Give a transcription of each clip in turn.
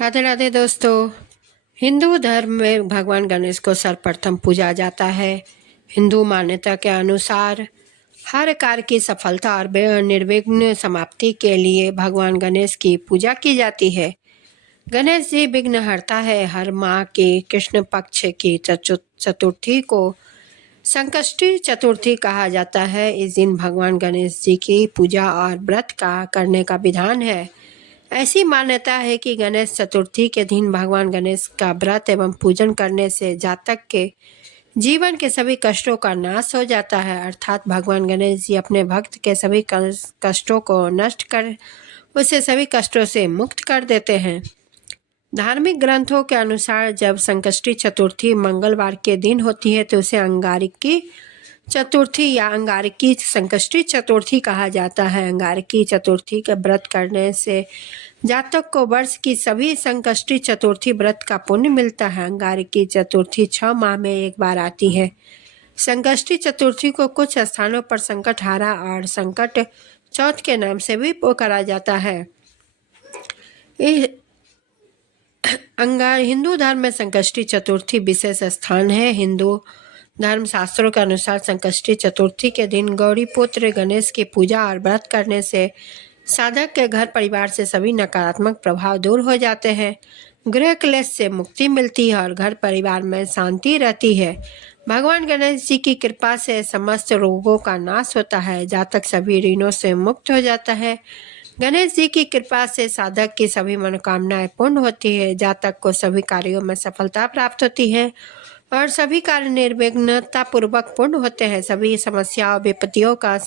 राधे राधे दोस्तों। हिंदू धर्म में भगवान गणेश को सर्वप्रथम पूजा जाता है। हिंदू मान्यता के अनुसार हर कार्य की सफलता और निर्विघ्न समाप्ति के लिए भगवान गणेश की पूजा की जाती है। गणेश जी विघ्नहर्ता है। हर माह के कृष्ण पक्ष की चतुर्थी को संकष्टी चतुर्थी कहा जाता है। इस दिन भगवान गणेश जी की पूजा और व्रत का करने का विधान है। ऐसी मान्यता है कि गणेश चतुर्थी के दिन भगवान गणेश का व्रत एवं पूजन करने से जातक के जीवन के सभी कष्टों का नाश हो जाता है। अर्थात भगवान गणेश जी अपने भक्त के सभी कष्टों को नष्ट कर उसे सभी कष्टों से मुक्त कर देते हैं। धार्मिक ग्रंथों के अनुसार जब संकष्टी चतुर्थी मंगलवार के दिन होती है तो उसे अंगारकी चतुर्थी या अंगारकी संकष्टी चतुर्थी कहा जाता है। अंगारकी चतुर्थी का व्रत करने से जातक को वर्ष की सभी संकष्टी चतुर्थी व्रत का पुण्य मिलता है। अंगारकी चतुर्थी 6 माह में एक बार आती है। संकष्टी चतुर्थी को कुछ स्थानों पर संकटहारा और संकट चौथ के नाम से भी पुकारा जाता है। हिंदू धर्म में संकष्टी चतुर्थी विशेष स्थान है। हिंदू धर्म शास्त्रों के अनुसार संकष्टी चतुर्थी के दिन गौरी पुत्र गणेश की पूजा और व्रत करने से साधक के घर परिवार से सभी नकारात्मक प्रभाव दूर हो जाते हैं। गृह क्लेश से मुक्ति मिलती है और घर परिवार में शांति रहती है। भगवान गणेश जी की कृपा से समस्त रोगों का नाश होता है। जातक सभी ऋणों से मुक्त हो जाता है। गणेश जी की कृपा से साधक की सभी मनोकामनाएं पूर्ण होती है। जातक को सभी कार्यों में सफलता प्राप्त होती है और सभी कार्य निर्विघ्नता पूर्वक पूर्ण होते हैं। सभी समस्याओं विपत्तियों का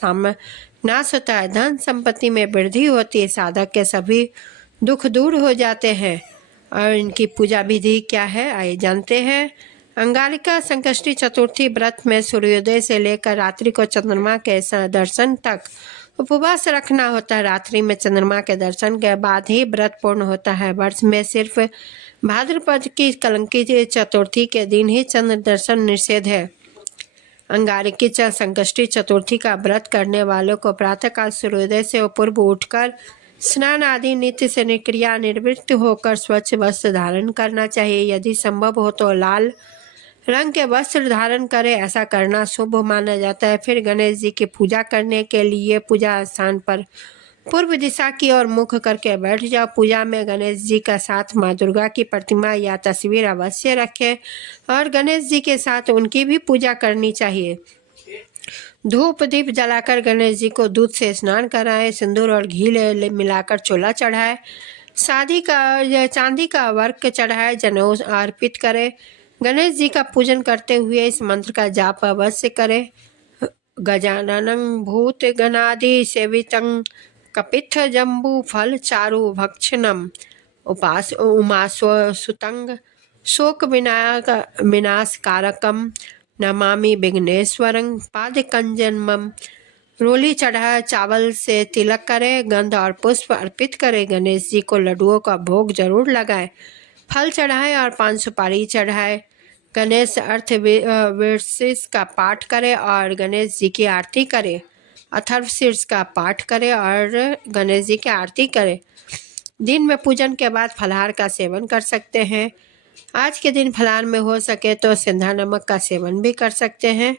नाश होता है। धन संपत्ति में वृद्धि होती है। साधक के सभी दुख दूर हो जाते हैं। और इनकी पूजा विधि क्या है आइए जानते हैं। अंगारिका संकष्टी चतुर्थी व्रत में सूर्योदय से लेकर रात्रि को चंद्रमा के दर्शन तक उपवास रखना होता है। रात्रि में चंद्रमा के दर्शन के बाद ही व्रत पूर्ण होता है। वर्ष में सिर्फ भाद्रपद की कलंकी चतुर्थी के दिन ही चंद्र दर्शन निषेध है। अंगारिकी संकष्टी चतुर्थी का व्रत करने वालों को प्रातःकाल सूर्योदय से पूर्व उठकर स्नान आदि नित्य से क्रिया निवृत्त होकर स्वच्छ वस्त्र धारण करना चाहिए। यदि संभव हो तो लाल रंग के वस्त्र धारण करें। ऐसा करना शुभ माना जाता है। फिर गणेश जी की पूजा करने के लिए पूजा स्थान पर पूर्व दिशा की ओर मुख करके बैठ जाओ। पूजा में गणेश जी का साथ माँ दुर्गा की प्रतिमा या तस्वीर अवश्य रखें और गणेश जी के साथ उनकी भी पूजा करनी चाहिए। धूप दीप जलाकर गणेश जी को दूध से स्नान कराएं। सिंदूर और घी मिलाकर चोला चढ़ाए। चांदी का वर्क चढ़ाए। जनेऊ अर्पित करें। गणेश जी का पूजन करते हुए इस मंत्र का जाप अवश्य करें। गजाननं भूत गणादि सेवितं कपित्थ जम्बू फल चारु भक्षणम उमास्वसुतं शोक विनाशकारकम नमामि विघ्नेश्वरं पादकंजनमम। रोली चढ़ा चावल से तिलक करें। गंध और पुष्प अर्पित करें। गणेश जी को लड्डुओं का भोग जरूर लगाएं। फल चढ़ाएं और 5 सुपारी चढ़ाएं। गणेश अथर्वशीर्ष का पाठ करें और गणेश जी की आरती करें। अथर्वशीर्ष का पाठ करें और गणेश जी की आरती करें। दिन में पूजन के बाद फलाहार का सेवन कर सकते हैं। आज के दिन फलाहार में हो सके तो सिंधा नमक का सेवन भी कर सकते हैं।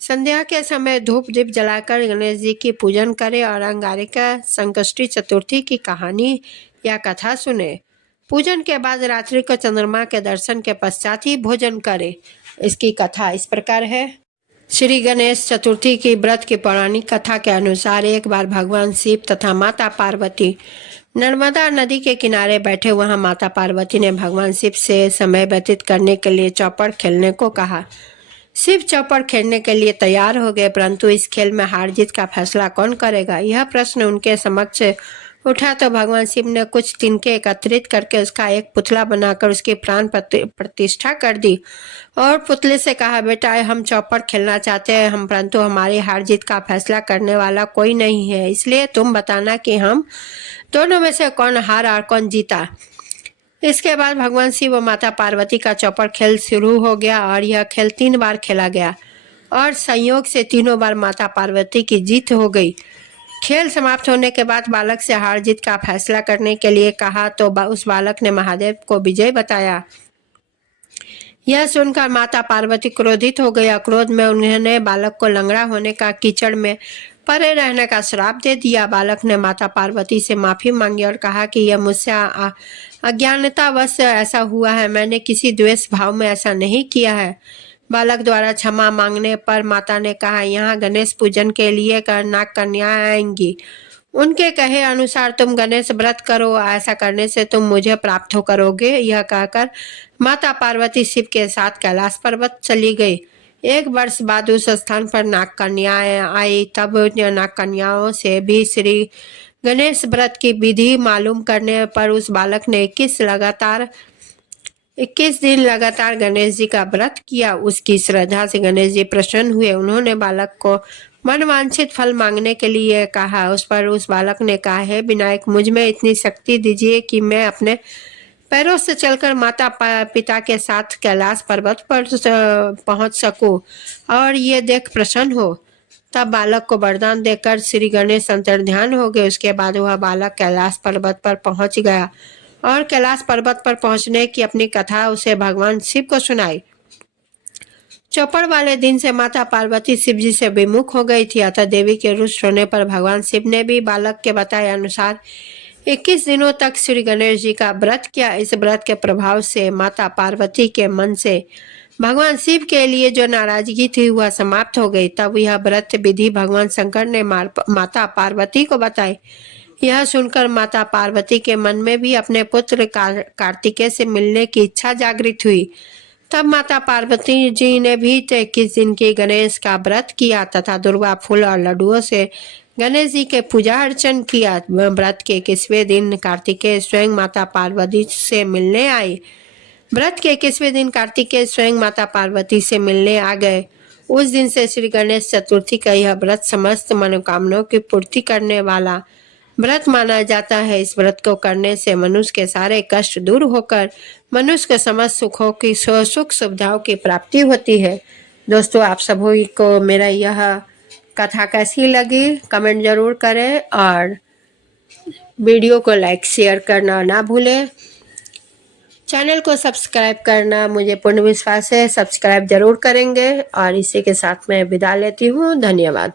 संध्या के समय धूप दीप जलाकर गणेश जी की पूजन करें और अंगारिका संकष्टी चतुर्थी की कहानी या कथा सुने। पूजन के बाद रात्रि को चंद्रमा के दर्शन के पश्चात ही भोजन करें। इसकी कथा इस प्रकार है। श्री गणेश चतुर्थी की व्रत की पौराणिक कथा के अनुसार एक बार भगवान शिव तथा माता पार्वती नर्मदा नदी के किनारे बैठे। वहां माता पार्वती ने भगवान शिव से समय व्यतीत करने के लिए चौपड़ खेलने को कहा। शिव चौपड़ खेलने के लिए तैयार हो गए, परंतु इस खेल में हार जीत का फैसला कौन करेगा, यह प्रश्न उनके समक्ष उठा तो भगवान शिव ने कुछ तिनके एकत्रित करके उसका एक पुतला बनाकर उसकी प्राण प्रतिष्ठा कर दी और पुतले से कहा, बेटा हम चौपड़ खेलना चाहते हैं, हम परंतु हमारी हार जीत का फैसला करने वाला कोई नहीं है, इसलिए तुम बताना कि हम दोनों में से कौन हारा और कौन जीता। इसके बाद भगवान शिव और माता पार्वती का चौपड़ खेल शुरू हो गया और यह खेल 3 बार खेला गया और संयोग से तीनों बार माता पार्वती की जीत हो गई। खेल समाप्त होने के बाद बालक से हार जीत का फैसला करने के लिए कहा तो उस बालक ने महादेव को विजय बताया। यह सुनकर माता पार्वती क्रोधित हो गया। क्रोध में उन्होंने बालक को लंगड़ा होने का, कीचड़ में पड़े रहने का श्राप दे दिया। बालक ने माता पार्वती से माफी मांगी और कहा कि यह मुझसे अज्ञानतावश ऐसा हुआ है, मैंने किसी द्वेष भाव में ऐसा नहीं किया है। बालक द्वारा क्षमा मांगने पर माता ने कहा, यहाँ गणेश पूजन के लिए नाग कन्याएं आएंगी, उनके कहे अनुसार तुम गणेश व्रत करो, ऐसा करने से तुम मुझे प्राप्त हो करोगे। यह कहकर माता पार्वती शिव के साथ कैलाश पर्वत चली गई। 1 वर्ष बाद उस स्थान पर नाग कन्याएं आई। तब नाग कन्याओं से भी श्री गणेश व्रत की विधि मालूम करने पर उस बालक ने 21 दिन लगातार गणेश जी का व्रत किया। उसकी श्रद्धा से गणेश जी प्रसन्न हुए। उन्होंने बालक को मनवांछित फल मांगने के लिए कहा। उस पर उस बालक ने कहा, हे विनायक, मुझ में इतनी शक्ति दीजिए कि मैं अपने पैरों से चलकर माता पिता के साथ कैलाश पर्वत पर पहुंच सकूं और ये देख प्रसन्न हो। तब बालक को वरदान देकर श्री गणेश अंतर्ध्यान हो गए। उसके बाद वह बालक कैलाश पर्वत पर पहुंच गया और कैलाश पर्वत पर पहुंचने की अपनी कथा उसे भगवान शिव को सुनाई। चौपड़ वाले दिन से माता पार्वती शिव जी से विमुख हो गई थी। अतः देवी के रुष्ट होने पर भगवान शिव ने भी बालक के बताए अनुसार 21 दिनों तक श्री गणेश जी का व्रत किया। इस व्रत के प्रभाव से माता पार्वती के मन से भगवान शिव के लिए जो नाराजगी थी वह समाप्त हो गई। तब यह व्रत विधि भगवान शंकर ने माता पार्वती को बताई। यह सुनकर माता पार्वती के मन में भी अपने पुत्र कार्तिकेय से मिलने की इच्छा जागृत हुई। तब माता पार्वती जी ने भी 21 दिन के गणेश का व्रत किया तथा दुर्वा फूल और लड्डुओं से गणेश जी के पूजा अर्चन किया। व्रत के 21वें दिन कार्तिकेय स्वयं माता पार्वती से मिलने आए। व्रत के 21वें दिन कार्तिकेय स्वयं माता पार्वती से मिलने आ गए। उस दिन से श्री गणेश चतुर्थी का यह व्रत समस्त मनोकामनाओं की पूर्ति करने वाला व्रत माना जाता है। इस व्रत को करने से मनुष्य के सारे कष्ट दूर होकर मनुष्य के समस्त सुखों की सुख सुविधाओं की प्राप्ति होती है। दोस्तों, आप सभी को मेरा यह कथा कैसी लगी कमेंट जरूर करें और वीडियो को लाइक शेयर करना ना भूलें। चैनल को सब्सक्राइब करना मुझे पूर्ण विश्वास है सब्सक्राइब जरूर करेंगे। और इसी के साथ मैं विदा लेती हूँ। धन्यवाद।